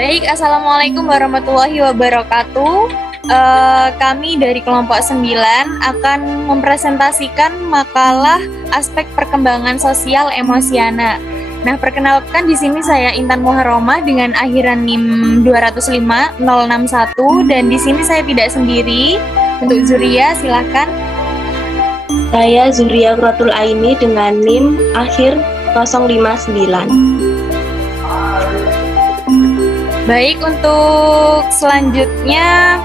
Baik, Assalamualaikum warahmatullahi wabarakatuh. Kami dari kelompok 9 akan mempresentasikan makalah aspek perkembangan sosial emosi anak. Nah, perkenalkan di sini saya Intan Muharromah dengan akhiran NIM 205061 dan di sini saya tidak sendiri. Untuk Zuria, silahkan. Saya Zuria Quratul Aini dengan NIM akhir 059. Baik, untuk selanjutnya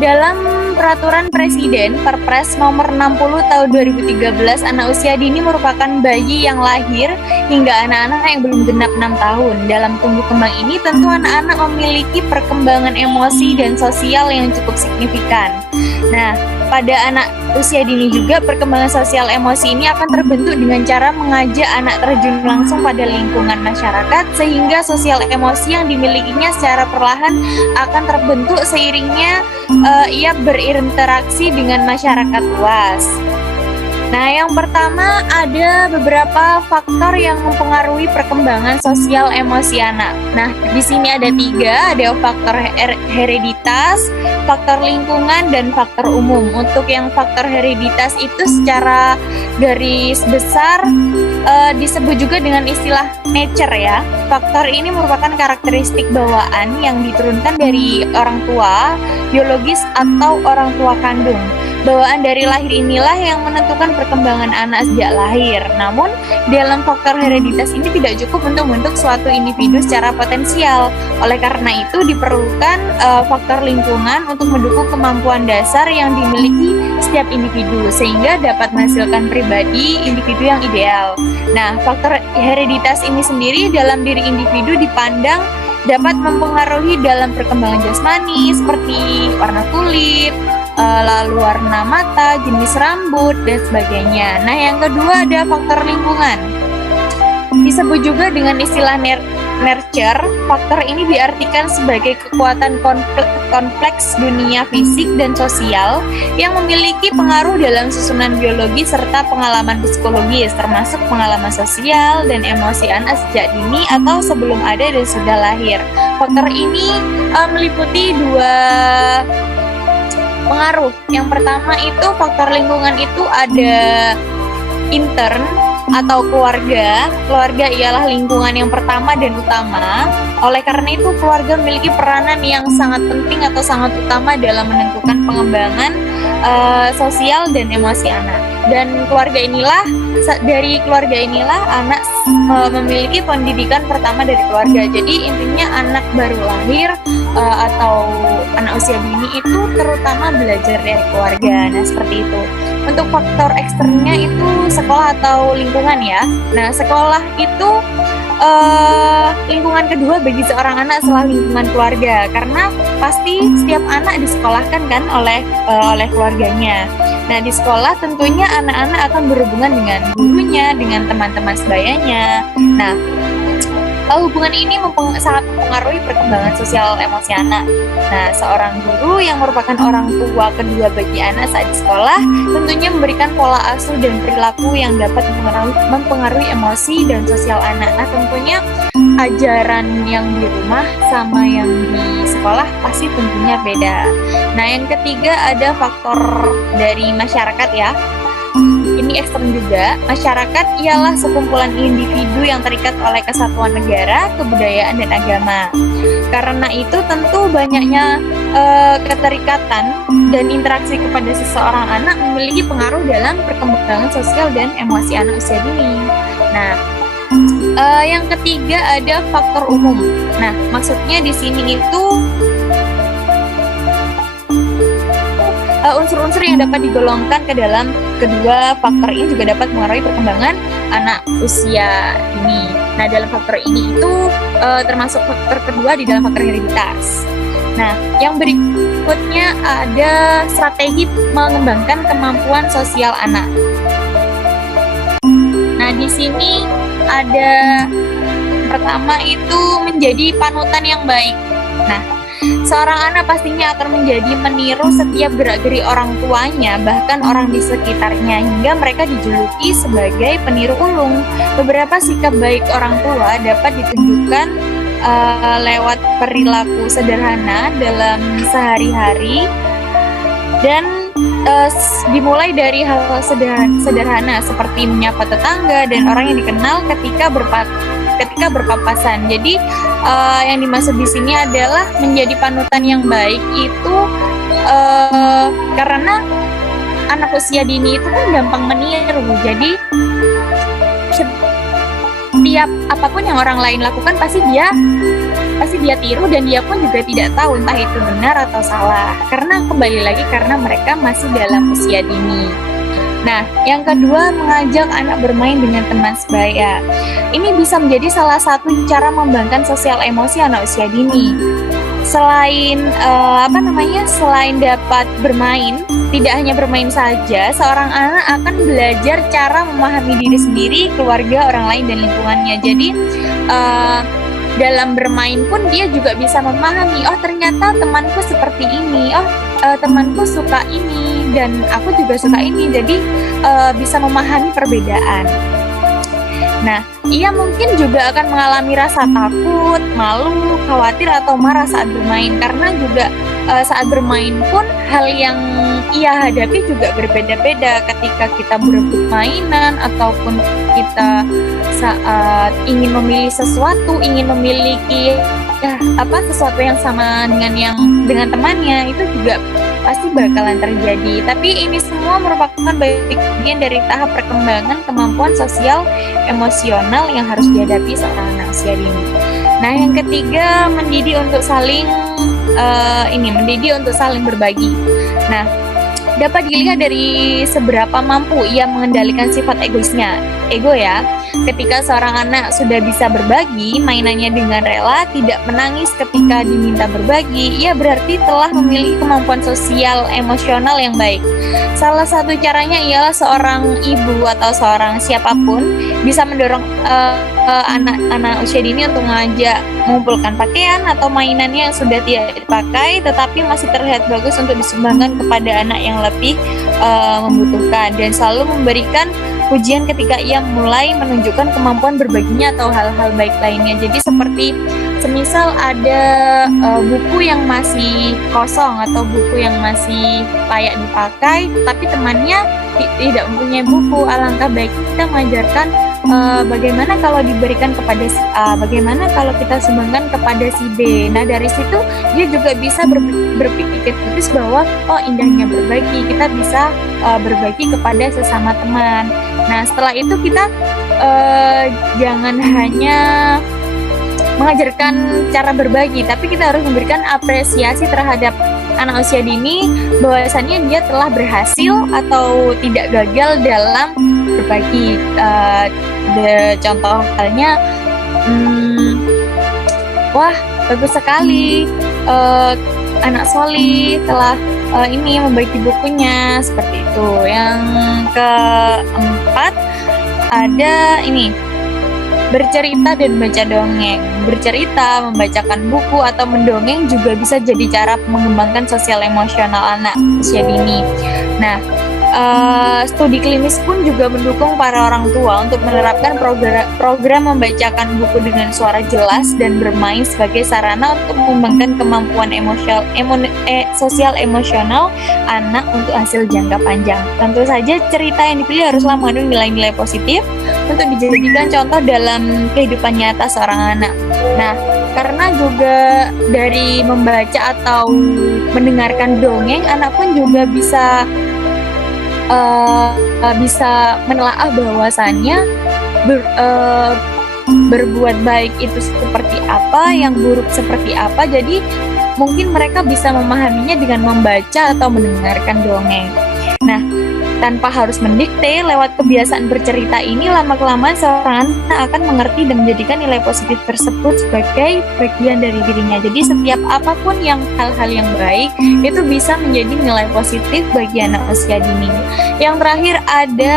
dalam peraturan Presiden Perpres nomor 60 tahun 2013, anak usia dini merupakan bayi yang lahir hingga anak-anak yang belum genap 6 tahun. Dalam tumbuh kembang ini tentu anak-anak memiliki perkembangan emosi dan sosial yang cukup signifikan. Nah, pada anak usia dini juga perkembangan sosial emosi ini akan terbentuk dengan cara mengajak anak terjun langsung pada lingkungan masyarakat sehingga sosial emosi yang dimilikinya secara perlahan akan terbentuk seiringnya ia berinteraksi dengan masyarakat luas. Nah, yang pertama ada beberapa faktor yang mempengaruhi perkembangan sosial emosi anak. Nah, di sini ada 3, ada faktor hereditas, faktor lingkungan, dan faktor umum. Untuk yang faktor hereditas itu secara garis besar disebut juga dengan istilah nature ya. Faktor ini merupakan karakteristik bawaan yang diturunkan dari orang tua, biologis atau orang tua kandung. Bawaan dari lahir inilah yang menentukan perkembangan anak sejak lahir. Namun, dalam faktor hereditas ini tidak cukup untuk membentuk suatu individu secara potensial. Oleh karena itu, diperlukan faktor lingkungan untuk mendukung kemampuan dasar yang dimiliki setiap individu, sehingga dapat menghasilkan pribadi individu yang ideal. Nah, faktor hereditas ini sendiri dalam diri individu dipandang dapat mempengaruhi dalam perkembangan jasmani seperti warna kulit, lalu warna mata, jenis rambut, dan sebagainya. Nah, yang kedua ada faktor lingkungan. Disebut juga dengan istilah nurture. Faktor ini diartikan sebagai kekuatan kompleks dunia fisik dan sosial yang memiliki pengaruh dalam susunan biologi serta pengalaman psikologis, termasuk pengalaman sosial dan emosi anak sejak dini atau sebelum ada dan sudah lahir. Faktor ini meliputi 2 pengaruh. Yang pertama itu faktor lingkungan itu ada intern atau keluarga. Keluarga ialah lingkungan yang pertama dan utama. Oleh karena itu keluarga memiliki peranan yang sangat penting atau sangat utama dalam menentukan pengembangan sosial dan emosi anak. Dan dari keluarga inilah anak memiliki pendidikan pertama dari keluarga. Jadi intinya anak baru lahir atau anak usia dini itu terutama belajar dari keluarga. Nah, seperti itu. Untuk faktor eksternnya itu sekolah atau lingkungan ya. Nah, sekolah itu lingkungan kedua bagi seorang anak setelah lingkungan keluarga, karena pasti setiap anak disekolahkan kan oleh keluarganya. Nah, di sekolah tentunya anak-anak akan berhubungan dengan gurunya, dengan teman-teman sebayanya. Nah, hubungan ini sangat mempengaruhi perkembangan sosial emosi anak. Nah, seorang guru yang merupakan orang tua kedua bagi anak saat di sekolah tentunya memberikan pola asuh dan perilaku yang dapat mempengaruhi emosi dan sosial anak. Nah, tentunya ajaran yang di rumah sama yang di sekolah pasti tentunya beda. Nah, yang ketiga ada faktor dari masyarakat ya. Ini ekstern juga. Masyarakat ialah sekumpulan individu yang terikat oleh kesatuan negara, kebudayaan, dan agama. Karena itu tentu banyaknya keterikatan dan interaksi kepada seseorang anak memiliki pengaruh dalam perkembangan sosial dan emosi anak usia dini. Nah, yang ketiga ada faktor umum. Nah, maksudnya di sini itu unsur-unsur yang dapat digolongkan ke dalam kedua faktor ini juga dapat mengaruhi perkembangan anak usia dini. Nah, dalam faktor ini itu termasuk faktor kedua di dalam faktor hereditas. Nah, yang berikutnya ada strategi mengembangkan kemampuan sosial anak. Nah, di sini ada pertama itu menjadi panutan yang baik. Nah, seorang anak pastinya akan menjadi meniru setiap gerak-geri orang tuanya, bahkan orang di sekitarnya, hingga mereka dijuluki sebagai peniru ulung. Beberapa sikap baik orang tua dapat ditunjukkan lewat perilaku sederhana dalam sehari-hari, dan dimulai dari hal-hal sederhana seperti menyapa tetangga dan orang yang dikenal ketika berpapasan. Jadi yang dimaksud di sini adalah menjadi panutan yang baik itu karena anak usia dini itu kan gampang meniru. Jadi setiap apapun yang orang lain lakukan pasti dia tiru, dan dia pun juga tidak tahu entah itu benar atau salah, karena kembali lagi karena mereka masih dalam usia dini. Nah, yang kedua, mengajak anak bermain dengan teman sebaya. Ini bisa menjadi salah satu cara membangun sosial emosi anak usia dini. Selain selain dapat bermain, tidak hanya bermain saja, seorang anak akan belajar cara memahami diri sendiri, keluarga, orang lain, dan lingkungannya. Jadi dalam bermain pun dia juga bisa memahami, oh ternyata temanku seperti ini, temanku suka ini dan aku juga suka ini. Jadi bisa memahami perbedaan. Nah, ia mungkin juga akan mengalami rasa takut, malu, khawatir, atau marah saat bermain, karena juga saat bermain pun hal yang ia hadapi juga berbeda-beda. Ketika kita berebut mainan ataupun kita saat ingin memilih sesuatu, ingin memiliki sesuatu yang sama dengan temannya, itu juga pasti bakalan terjadi. Tapi ini semua merupakan bagian dari tahap perkembangan kemampuan sosial emosional yang harus dihadapi seorang anak usia dini. Nah, yang ketiga, mendidik untuk saling berbagi. Nah, dapat dilihat dari seberapa mampu ia mengendalikan sifat egoisnya. Ego ya. Ketika seorang anak sudah bisa berbagi mainannya dengan rela, tidak menangis ketika diminta berbagi, ia berarti telah memiliki kemampuan sosial emosional yang baik. Salah satu caranya ialah seorang ibu atau seorang siapapun bisa mendorong anak-anak usia dini untuk mengajak mengumpulkan pakaian atau mainannya yang sudah tidak dipakai tetapi masih terlihat bagus untuk disumbangkan kepada anak yang lebih membutuhkan, dan selalu memberikan pujian ketika ia mulai menunjukkan kemampuan berbaginya atau hal-hal baik lainnya. Jadi seperti semisal ada buku yang masih kosong atau buku yang masih layak dipakai tapi temannya tidak mempunyai buku, alangkah baiknya kita mengajarkan bagaimana kalau diberikan kepada si A, bagaimana kalau kita sumbangkan kepada si B. Nah, dari situ dia juga bisa berpikir kritis bahwa indahnya berbagi, kita bisa berbagi kepada sesama teman. Nah, setelah itu kita jangan hanya mengajarkan cara berbagi, tapi kita harus memberikan apresiasi terhadap anak usia dini, bahwasannya dia telah berhasil atau tidak gagal dalam berbagi. Contoh halnya, wah bagus sekali, anak Soli telah membagi bukunya, seperti itu. Yang keempat ada bercerita dan baca dongeng. Bercerita, membacakan buku, atau mendongeng juga bisa jadi cara mengembangkan sosial emosional anak usia dini. Nah, studi klinis pun juga mendukung para orang tua untuk menerapkan program membacakan buku dengan suara jelas dan bermain sebagai sarana untuk mengembangkan kemampuan sosial emosional anak untuk hasil jangka panjang. Tentu saja cerita yang dipilih haruslah mengandung nilai-nilai positif untuk dijadikan contoh dalam kehidupan nyata seorang anak. Nah, karena juga dari membaca atau mendengarkan dongeng, anak pun juga bisa menelaah bahwasannya berbuat baik itu seperti apa, yang buruk seperti apa. Jadi mungkin mereka bisa memahaminya dengan membaca atau mendengarkan dongeng. Nah, tanpa harus mendikte, lewat kebiasaan bercerita ini lama-kelamaan seorang anak akan mengerti dan menjadikan nilai positif tersebut sebagai bagian dari dirinya. Jadi setiap apapun hal-hal yang baik itu bisa menjadi nilai positif bagi anak usia dini. Yang terakhir ada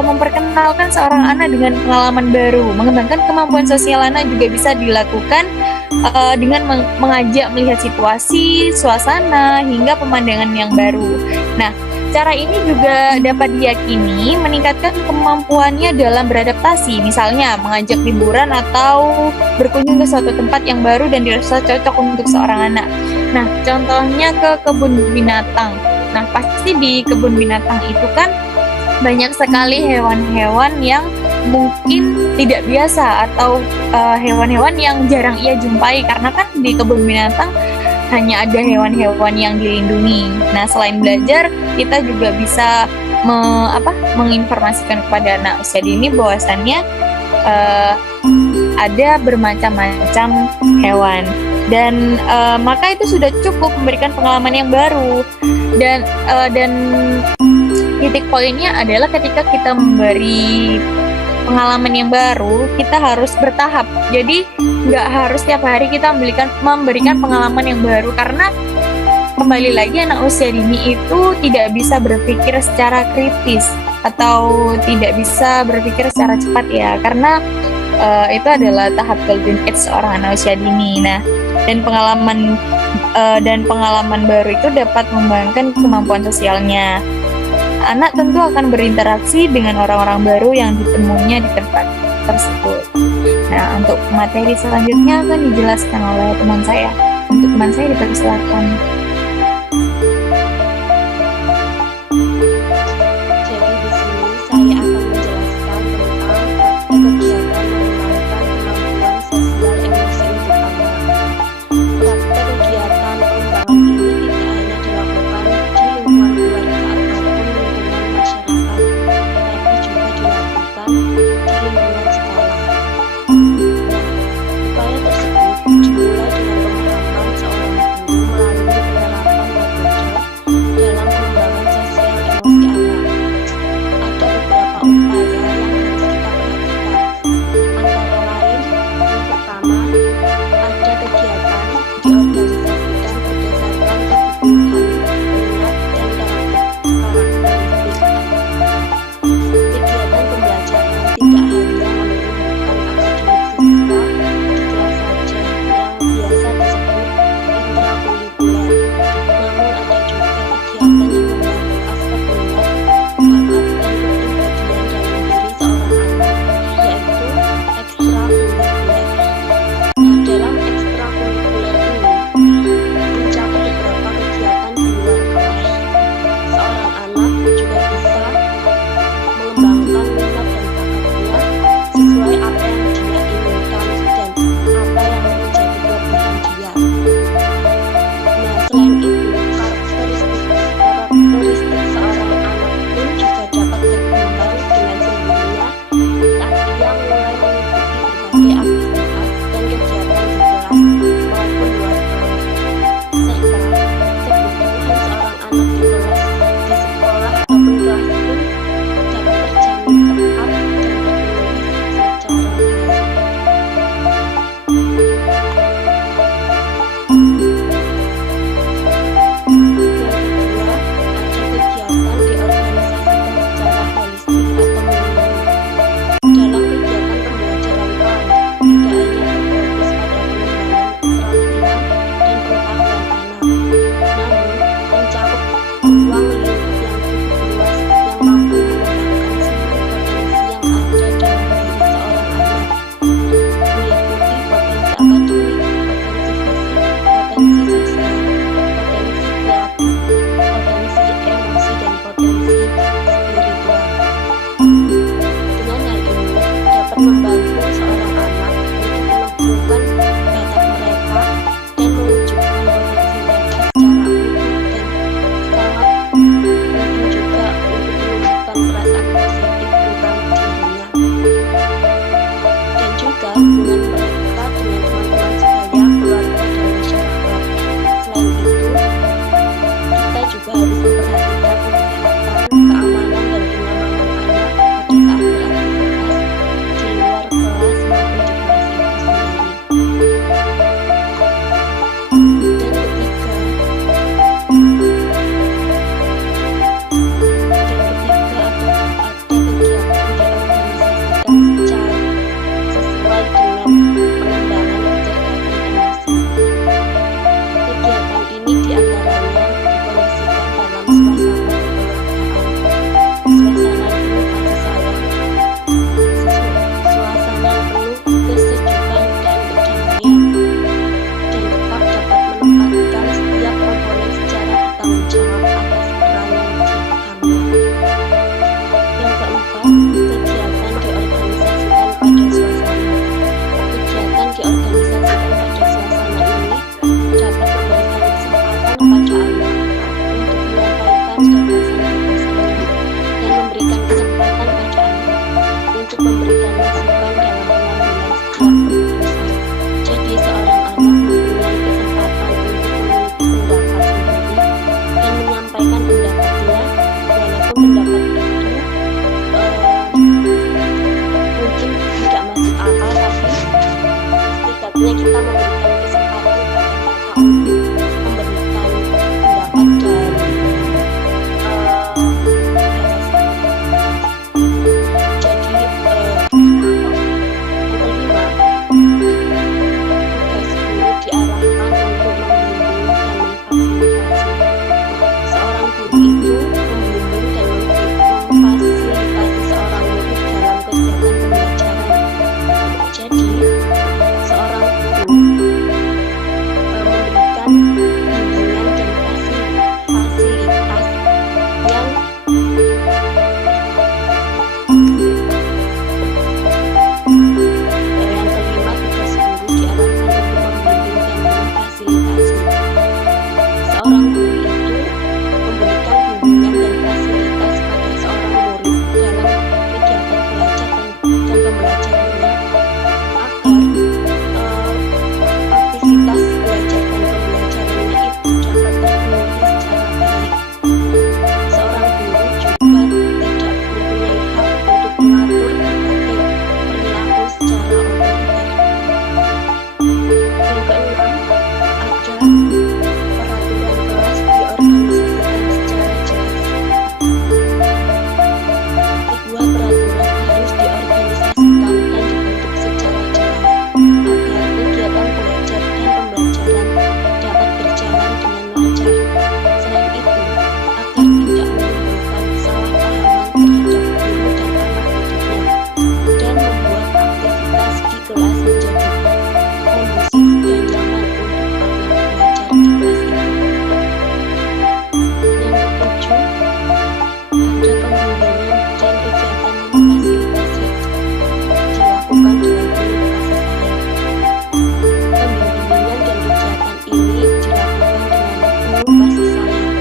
memperkenalkan seorang anak dengan pengalaman baru. Mengembangkan kemampuan sosial anak juga bisa dilakukan dengan mengajak melihat situasi, suasana, hingga pemandangan yang baru. Nah, Cara ini juga dapat diyakini meningkatkan kemampuannya dalam beradaptasi, misalnya mengajak liburan atau berkunjung ke suatu tempat yang baru dan dirasa cocok untuk seorang anak. Nah, contohnya ke kebun binatang. Nah, pasti di kebun binatang itu kan banyak sekali hewan-hewan yang mungkin tidak biasa atau hewan-hewan yang jarang ia jumpai, karena kan di kebun binatang hanya ada hewan-hewan yang dilindungi. Nah, selain belajar, kita juga bisa menginformasikan kepada anak usia dini bahwasannya ada bermacam-macam hewan, dan maka itu sudah cukup memberikan pengalaman yang baru. Dan titik poinnya adalah ketika kita memberi pengalaman yang baru, kita harus bertahap. Jadi nggak harus tiap hari kita memberikan pengalaman yang baru, karena kembali lagi anak usia dini itu tidak bisa berpikir secara kritis atau tidak bisa berpikir secara cepat ya, karena itu adalah tahap golden age seorang anak usia dini. Nah, dan pengalaman baru itu dapat mengembangkan kemampuan sosialnya. Anak tentu akan berinteraksi dengan orang-orang baru yang ditemuinya di tempat tersebut. Nah, untuk materi selanjutnya akan dijelaskan oleh teman saya. Untuk teman saya dipersilakan. Jadi di sini saya akan menjelaskan tentang kegiatan mengembangkan kemampuan sosial emosi untuk anak. Praktek kegiatan pengembangan ini tidak hanya dilakukan di lingkungan keluarga ataupun lingkungan masyarakat, tetapi juga dilakukan di lingkungan sekolah. Nah, upaya tersebut dimulai dengan pemahaman seorang guru melalui penerapan metode dalam pengembangan sosial emosi anak. Ada beberapa upaya yang harus kita perhatikan. Antara lain, yang pertama, ada kegiatan diorganisasikan berdasarkan kebutuhan, minat, dan karakteristik. Kegiatan pembelajaran tidak hanya menumbuhkan akademik siswa di kelas saja yang biasa disebut intrakurikuler, namun ada juga kegiatan yang membantu aspek minat, bakat, dan kepribadian dalam diri seorang anak, yaitu ekstrakurikuler. Nah, dalam ekstrakurikuler ini mencakup beberapa kegiatan di luar kelas. Seorang anak juga bisa mengembangkan minat dan bakatnya sesuai apa yang dia inginkan dan apa yang menjadi kelebihan dia. Nah, selain itu, karakteristik seorang anak pun juga dapat berkembang dengan sendirinya saat dia mulai mengikuti berbagai aktivitas dan kegiatan di kelas maupun luar kelas, serta kebutuhan seorang anak di kelas, di sekolah ataupun kelas pun dapat terjamin tepat dan terpenuhi secara baik. saatnya kita memberikan kesempatan kepada mereka untuk memberikan pendapat dan jadi yang kelima, tugas guru diarahkan untuk membimbing dan memfasilitasi. Seorang guru itu membimbing dan memfasilitasi seorang murid dalam kegiatan pembelajaran. Jadi, seorang guru memberikan bimbingan dan fasilitas yang kelima, tugas guru diarahkan untuk membimbing dan memfasilitasi. Seorang guru itu memberikan bimbingan dan fasilitas pada seorang murid dalam kegiatan belajar dan pembelajarannya agar aktivitas belajar dan pembelajarannya itu dapat terpenuhi secara baik. Seorang guru juga tidak mempunyai hak untuk mengatur berbagai perilaku secara otoriter. Yang keenam, ada peraturan kelas diorganisasikan secara jelas. Kedua peraturan harus diorganisasikan dan dibentuk secara jelas agar kegiatan belajar dan pembelajaran dapat berjalan dengan lancar. Selain itu, agar tidak menimbulkan kesalahpahaman terhadap guru dan anak didiknya dan membuat aktivitas di kelas menjadi kondusif dan nyaman untuk anak belajar di kelas itu. Yang ketujuh, ada pembimbingan dan kegiatan memfasilitasi dilakukan dengan penuh kasih sayang. Pembimbingan dan kegiatan ini dilakukan dengan penuh kasih sayang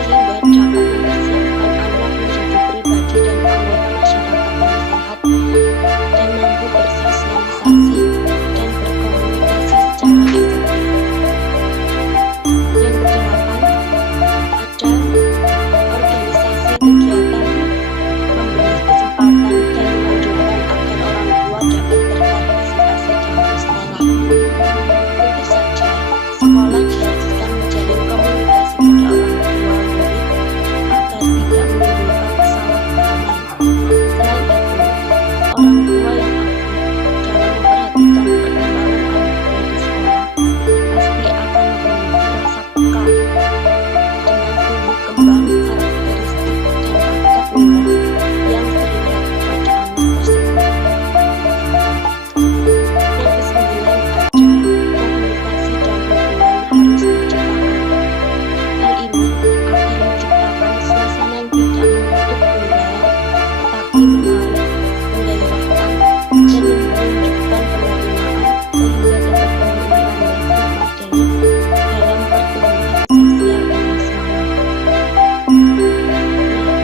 sehingga dapat mempersiapkan anak menjadi pribadi dan anggota masyarakat yang sehat dan mampu bersosialisasi dan berkomunikasi secara efektif. Yang kedelapan, ada organisasi kegiatan memberi kesempatan dan menunjukkan agar orang tua dapat berpartisipasi dalam sekolah. Tentu saja, sekolah diharuskan menjalin komunikasi pada orang tua murid agar tidak menimbulkan kesalahpahaman. Selain itu, orang tua yang aktif dalam memperhatikan perkembangan anaknya di sekolah pasti akan memiliki rasa peka dengan tumbuh kembang karakteristik dan bakat minat yang terlihat pada anak tersebut. Yang kesembilan, ada komunikasi dan hubungan harus diciptakan. Hal ini akan menciptakan suasana yang tidak menutup penilaian, tetapi menarik, menggairahkan, dan menunjukkan penerimaan sehingga dapat memberi landasan materi dalam pertumbuhan sosial emosional.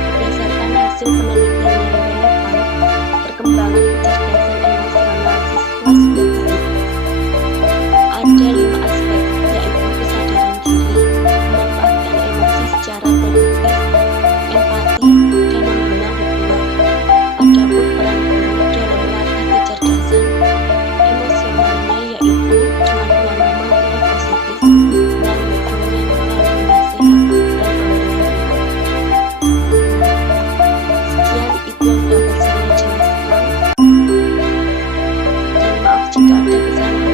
Berdasarkan hasil penelitian yang relevan, perkembangan kecerdasan emosional siswa sudah baik. Ada 5 aspek, yaitu kesadaran diri, memanfaatkan emosi secara produktif, empati, dan membina hubungan. Adapun peran guru dalam melatih kecerdasan emosionalnya yaitu dengan menanam nilai positif, melalui nasihat dan pemberian ruang. Sekian itu yang dapat saya jelaskan, dan maaf jika ada kesalahan.